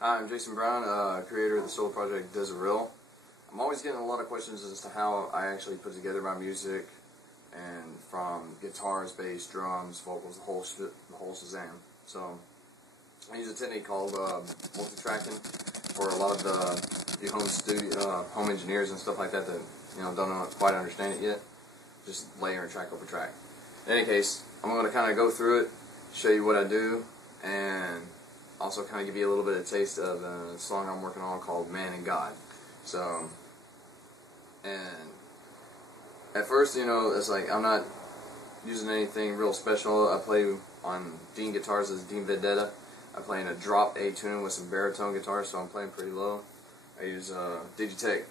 Hi, I'm Jason Brown, creator of the solo project Desyrel. I'm always getting a lot of questions as to how I actually put together my music, and from guitars, bass, drums, vocals, the whole shazam. So I use a technique called multi-tracking for a lot of the home engineers and stuff like that that don't quite understand it yet. Just layering track over track. In any case, I'm going to kind of go through it, show you what I do, and also kind of give you a little bit of taste of a song I'm working on called Man and God. So, and at first, it's like I'm not using anything real special. I play on Dean guitars as Dean Vendetta. I play in a drop A tune with some baritone guitars, so I'm playing pretty low. I use Digitech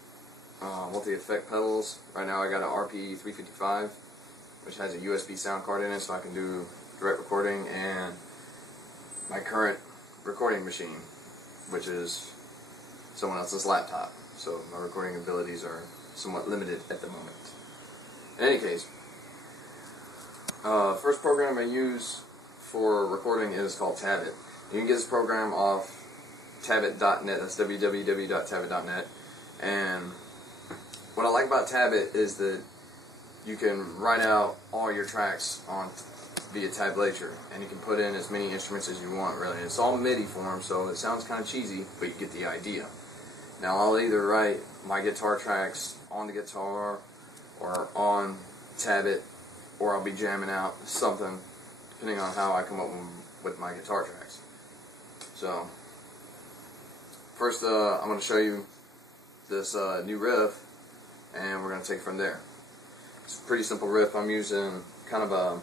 multi-effect pedals. Right now I got an RP 355, which has a USB sound card in it, so I can do direct recording, and my current recording machine, which is someone else's laptop. So my recording abilities are somewhat limited at the moment. In any case, first program I use for recording is called Tabit. You can get this program off tabit.net. That's www.tabit.net. And what I like about Tabit is that you can write out all your tracks on via tablature, and you can put in as many instruments as you want, really. It's all MIDI form, so it sounds kind of cheesy, but you get the idea. Now, I'll either write my guitar tracks on the guitar or on Tabit, or I'll be jamming out something, depending on how I come up with my guitar tracks. So, first I'm going to show you this new riff, and we're going to take it from there. It's a pretty simple riff. I'm using kind of a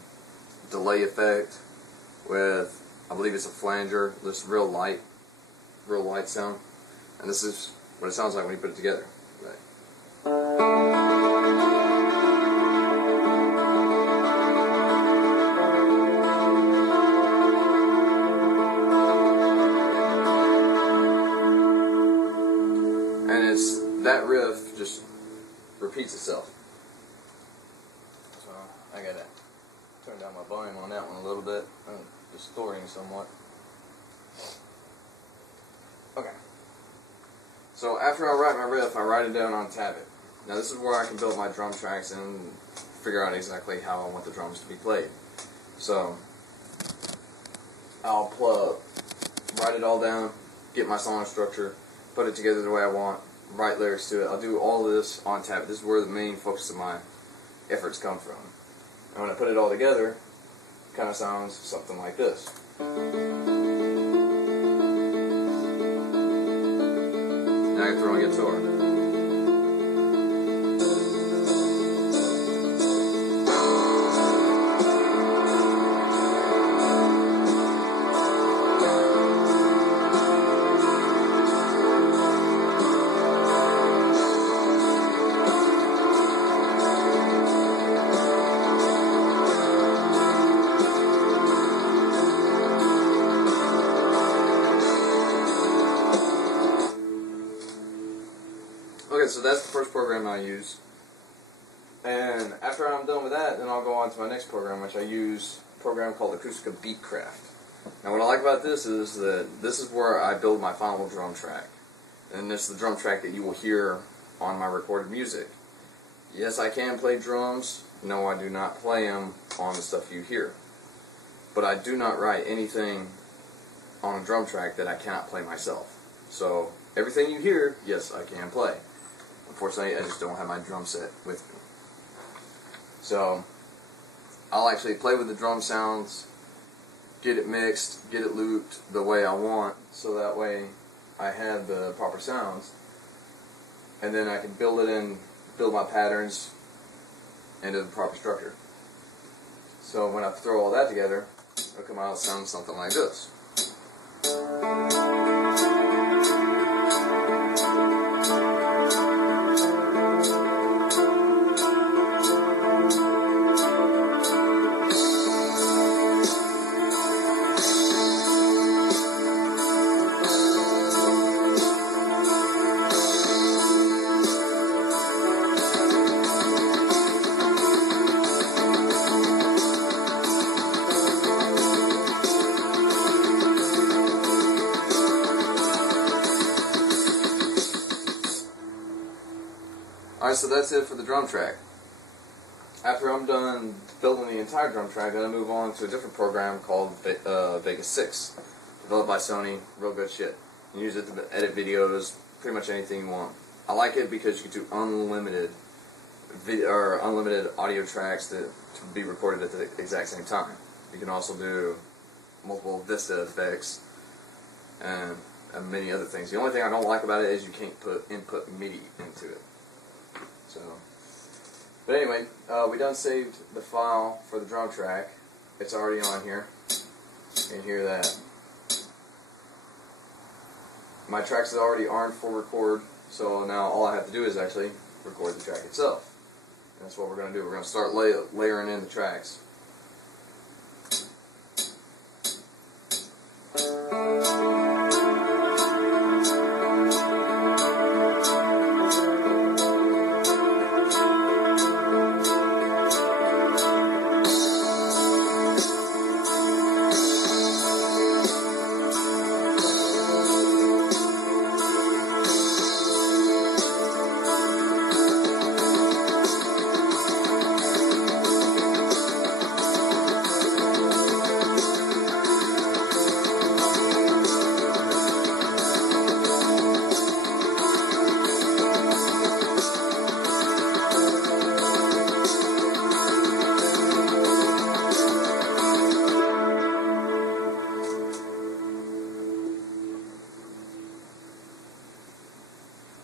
delay effect with, I believe it's a flanger, this real light sound, and this is what it sounds like when you put it together. And it's that riff just repeats itself. So I gotta turn down my volume on that one a little bit. I'm distorting somewhat. Okay. So after I write my riff, I write it down on Tabit. Now this is where I can build my drum tracks and figure out exactly how I want the drums to be played. So I'll write it all down, get my song structure, put it together the way I want, write lyrics to it. I'll do all of this on Tabit. This is where the main focus of my efforts come from. And when I put it all together, it kind of sounds something like this. Now I can throw a guitar. Okay, so that's the first program I use. And after I'm done with that, then I'll go on to my next program, which I use a program called Acoustica Beatcraft. Now what I like about this is that this is where I build my final drum track. And this is the drum track that you will hear on my recorded music. Yes, I can play drums. No, I do not play them on the stuff you hear. But I do not write anything on a drum track that I cannot play myself. So everything you hear, yes, I can play. Unfortunately, I just don't have my drum set with me. So I'll actually play with the drum sounds, get it mixed, get it looped the way I want, so that way I have the proper sounds, and then I can build my patterns into the proper structure. So when I throw all that together, it'll come out sounding something like this. Alright, so that's it for the drum track. After I'm done building the entire drum track, then I move on to a different program called Vegas 6, developed by Sony. Real good shit. You use it to edit videos, pretty much anything you want. I like it because you can do unlimited audio tracks to be recorded at the exact same time. You can also do multiple Vista effects and many other things. The only thing I don't like about it is you can't input MIDI into it. So, but anyway, we done saved the file for the drum track. It's already on here. You can hear that. My tracks is already armed for record, so now all I have to do is actually record the track itself. And that's what we're going to do. We're going to start layering in the tracks.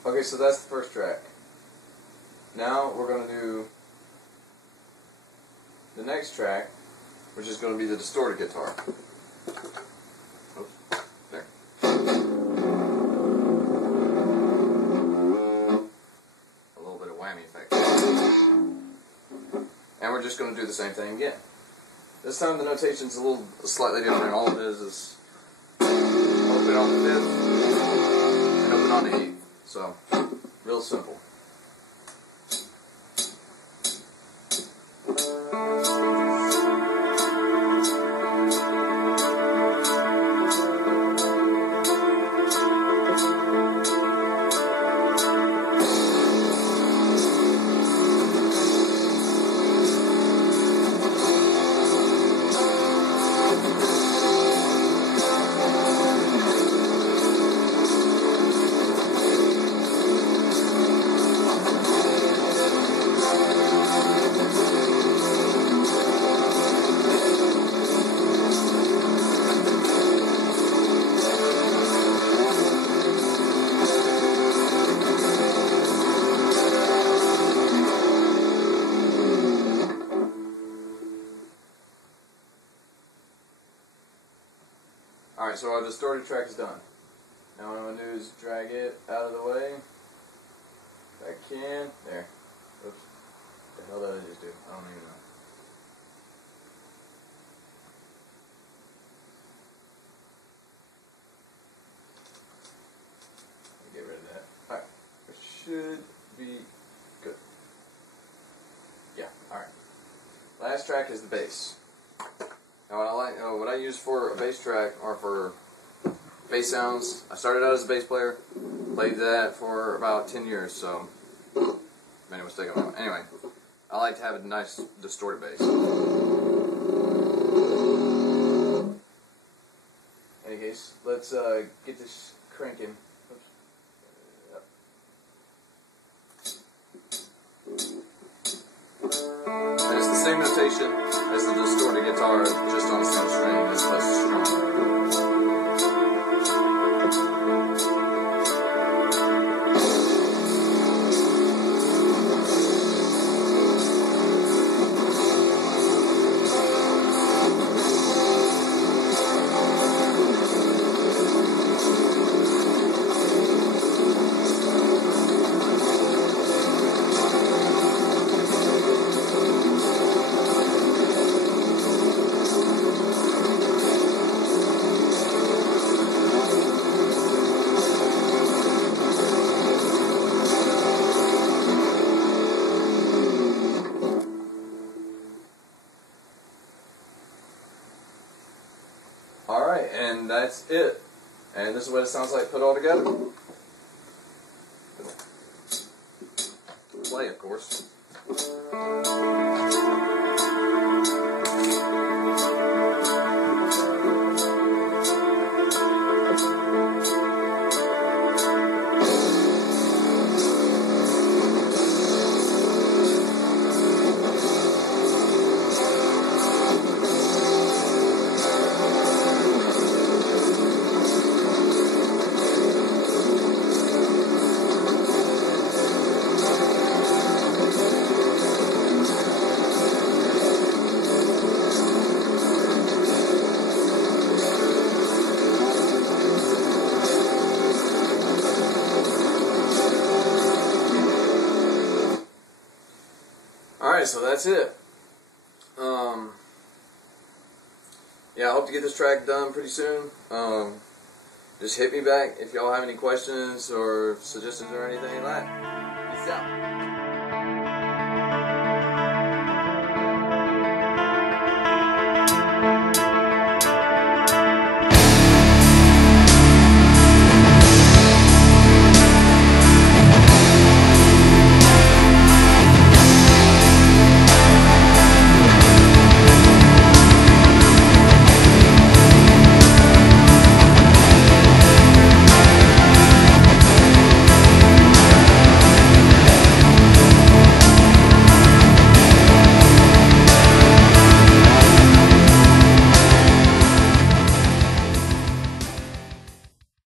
Okay, so that's the first track. Now we're going to do the next track, which is going to be the distorted guitar. Oops, there. A little bit of whammy effect. And we're just going to do the same thing again. This time the notation's a little slightly different. All it is open on the 5th and open on the 8th. So, real simple. Alright, so our distorted track is done. Now what I'm going to do is drag it out of the way. If I can. There. Oops. What the hell did I just do? I don't even know. Get rid of that. Alright. It should be good. Yeah, alright. Last track is the bass. Now what I use for a bass track, or for bass sounds, I started out as a bass player, played that for about 10 years, so made a mistake on that. Anyway, I like to have a nice distorted bass. In any case, let's get this cranking. Oops. And it's the same notation as the distorted guitar, just on the same string, as less strong. Alright, and that's it. And this is what it sounds like put all together. play, of course. Alright, so that's it. Yeah, I hope to get this track done pretty soon. Just hit me back if y'all have any questions or suggestions or anything like that. Peace out.